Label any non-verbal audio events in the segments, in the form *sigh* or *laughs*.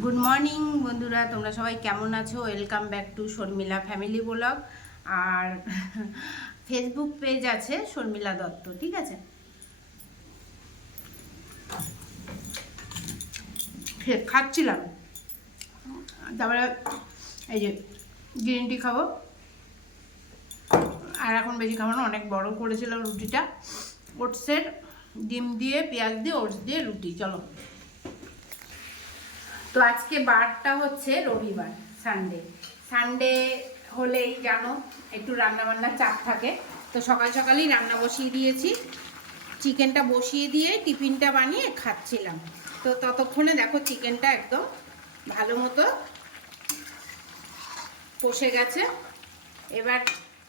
Good morning বন্ধুরা, তোমরা সবাই কেমন আছো? Welcome back to Sharmila family blog R *laughs* Facebook page আছে শর্মিলা দত্ত, ঠিক আছে? খাচ্ছিলাম। তারপরে এই যে গ্রিন টি খাব। আর এখন বেশি খাব না, অনেক বড় করেছিলাম রুটিটা। ওটসের ডিম দিয়ে, পেঁয়াজ দিয়ে, ওটস দিয়ে রুটি, চলো। তো আজকে বারটা হচ্ছে রবিবার সানডে সানডে হলেই জানো, একটু রান্না বান্নার চাপ থাকে। তো সকাল সকালেই রান্না বসিয়ে দিয়েছি। চিকেনটা বসিয়ে দিয়ে টিফিনটা বানিয়ে খাচ্ছিলাম। তো ততক্ষণে দেখো চিকেনটা একদম ভালো মতো কষে গেছে। এবার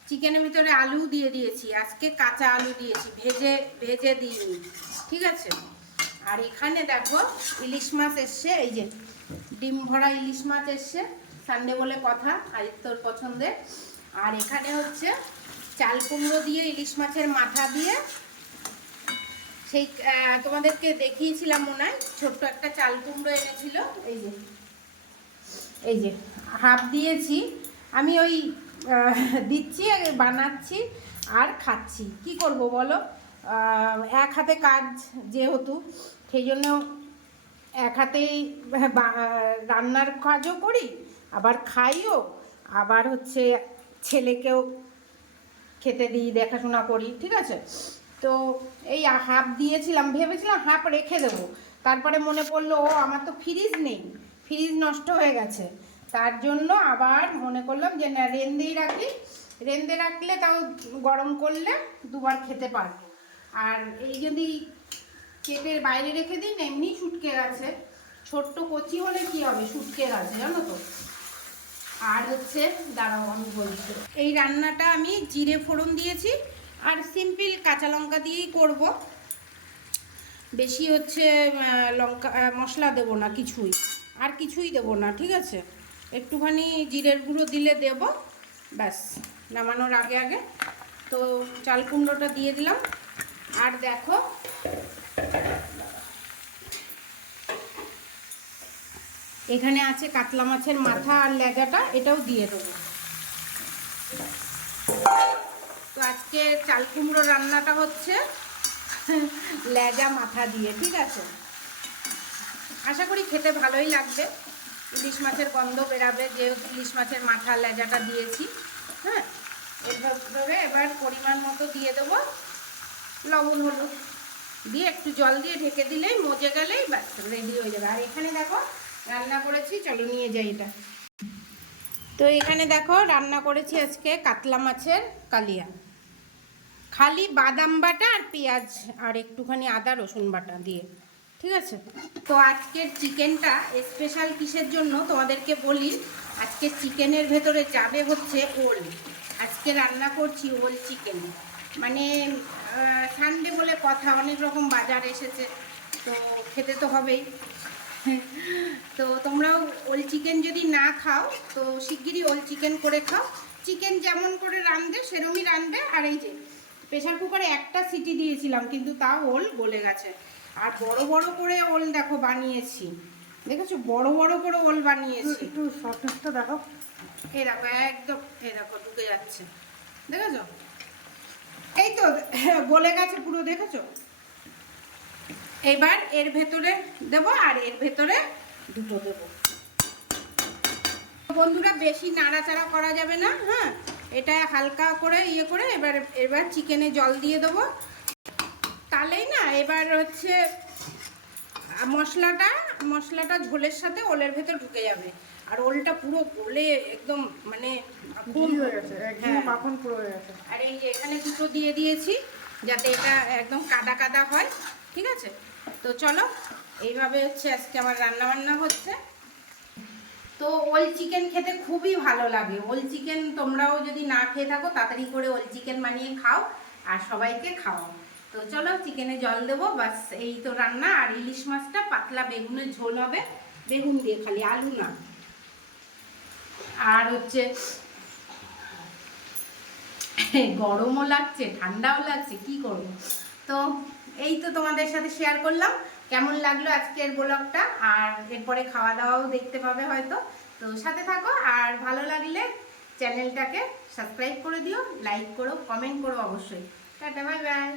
চিকেনের ভিতরে আলু দিয়ে দিয়েছি। আজকে কাঁচা আলু দিয়েছি। ভেজে ভেজে দিইনি। ঠিক আছে? আর এখানে দেখো ইলিশ মাছ এসছে, এই যে ডিম ভরা ইলিশ মাছ এসছে সানডে বলে কথা আর তোর পছন্দের। আর এখানে হচ্ছে চাল কুমড়ো দিয়ে ইলিশ মাছের মাথা দিয়ে সেই তোমাদেরকে দেখিয়েছিলাম মনে হয়, ছোট্ট একটা চাল কুমড়ো এনেছিল, এই যে এই যে, হাফ দিয়েছি। আমি ওই দিচ্ছি, বানাচ্ছি আর খাচ্ছি। কি করব বলো? এক হাতে কাজ যেহেতু, সেই জন্য এক হাতেই বা- রান্নার কাজও করি, আবার খাইও, আবার হচ্ছে ছেলেকেও খেতে দিই, দেখাশোনা করি, ঠিক আছে? তো এই হাফ দিয়েছিলাম, ভেবেছিলাম হাফ রেখে দেবো। তারপরে মনে পড়ল, ও, আমার তো ফ্রিজ নেই, ফ্রিজ নষ্ট হয়ে গেছে। তার জন্য আবার মনে করলাম যে না রেন্দেই রাখি। রেন্দে রাখলে তাও গরম করলে দুবার খেতে পারব। আর এই যদি কেটে বাইরে রেখে দিন এমনি শুটকে গেছে ছোট্ট কচি হলে কি হবে? শুটকে গেছে জানো তো? আর হচ্ছে, দাঁড়াও, আমি বলছি। এই রান্নাটা আমি জিরে ফোড়ন দিয়েছি, আর সিম্পল কাঁচা লঙ্কা দিয়েই করব। বেশি হচ্ছে লঙ্কা মশলা দেব না কিছুই। আর কিছুই দেব না, ঠিক আছে? একটুখানি জিরের গুঁড়ো দিলে দেব। ব্যাস, নামানোর আগে আগে। তো চাল কুমড়োটা দিয়ে দিলাম। আর দেখো। এখানে আছে কাতলা মাছের মাথা আর লেজাটা, এটাও দিয়ে দেবো। তো আজকে চাল কুমড়ো রান্নাটা হচ্ছে লেজা মাথা দিয়ে, ঠিক আছে? আশা করি খেতে ভালোই লাগবে। ইলিশ মাছের গন্ধ বেরাবে, যেহেতু ইলিশ মাছের মাথা লেজাটা দিয়েছি হ্যাঁ? এভাবে এবার পরিমাণ মতো দিয়ে দেবো। লবণ হলুদ দিয়ে একটু জল দিয়ে ঢেকে দিলেই মজে গেলেই ব্যাস রেডি হয়ে যাবে। আর এখানে দেখো, রান্না করেছি, চলো নিয়ে যাই এটা। তো এখানে দেখো, রান্না করেছি আজকে কাতলা মাছের কালিয়া। খালি বাদাম বাটা আর পেঁয়াজ আর একটুখানি আদা, রসুন বাটা দিয়ে, ঠিক আছে? তো আজকের চিকেনটা স্পেশাল কিসের জন্য তোমাদেরকে বলি, আজকে চিকেনের ভেতরে যাবে হচ্ছে ওল। আজকে রান্না করছি ওল চিকেন। মানে সানডে বলে কথা অনেক রকম বাজার এসেছে তো খেতে তো হবেই। তো তোমরাও ওল চিকেন যদি না খাও তো শিগগিরই ওল চিকেন করে খাও। চিকেন যেমন করে রাঁধবে সেরমই রাঁধবে। আর এই যে প্রেশার কুকারে একটা সিটি দিয়েছিলাম কিন্তু তাও ওল গলে গেছে। আর বড় বড় করে ওল দেখো বানিয়েছি। দেখেছ? বড় বড় করে ওল বানিয়েছি। একটু সফটনেসটা দেখো দেখো একদম দেখো ঢুকে যাচ্ছে। দেখেছ? এই তো গলে গেছে পুরো, দেখেছ? এবার এর ভেতরে দেবো আর এর ভেতরে দুটো দেবো। বন্ধুরা, বেশি নাড়াচাড়া করা যাবে না হ্যাঁ? এটা হালকা করে ইয়ে করে এবার এবার চিকেনে জল দিয়ে দেবো। তাহলেই না, এবার হচ্ছে মশলাটা মশলাটা ঝোলের সাথে ওলের ভেতর ঢুকে যাবে। আর ওলটা পুরো গলে একদম মানে মাখন হয়ে গেছে একদম হ্যাঁ। মাখন পুরো হয়ে গেছে। আর এই এখানে দুটো দিয়ে দিয়েছি যাতে এটা একদম কাদা কাদা হয় ঠিক আছে? তো চলো এইভাবে হচ্ছে আজকে আমার রান্না বান্না হচ্ছে। তো ওল চিকেন খেতে খুবই ভালো লাগে। ওল চিকেন তোমরাও যদি না খেয়ে থাকো তাড়াতাড়ি করে ওল চিকেন বানিয়ে খাও আর সবাইকে খাওয়াও। তো চলো চিকেনে জল দেবো বাস এই তো রান্না। আর ইলিশ মাছটা পাতলা বেগুনের ঝোল হবে বেগুন দিয়ে খালি আলু না। আর হচ্ছে গরমও লাগছে, ঠান্ডাও লাগছে, কি করব? তো এই তো তোমাদের সাথে শেয়ার করলাম। কেমন লাগল আজকের ব্লগটা? আর এরপরে খাওয়া দাওয়াও দেখতে পাবে হয়তো। তো সাথে থাকো, আর ভালো লাগলে চ্যানেলটাকে সাবস্ক্রাইব করে দিও লাইক করো কমেন্ট করো অবশ্যই। Tata bye bye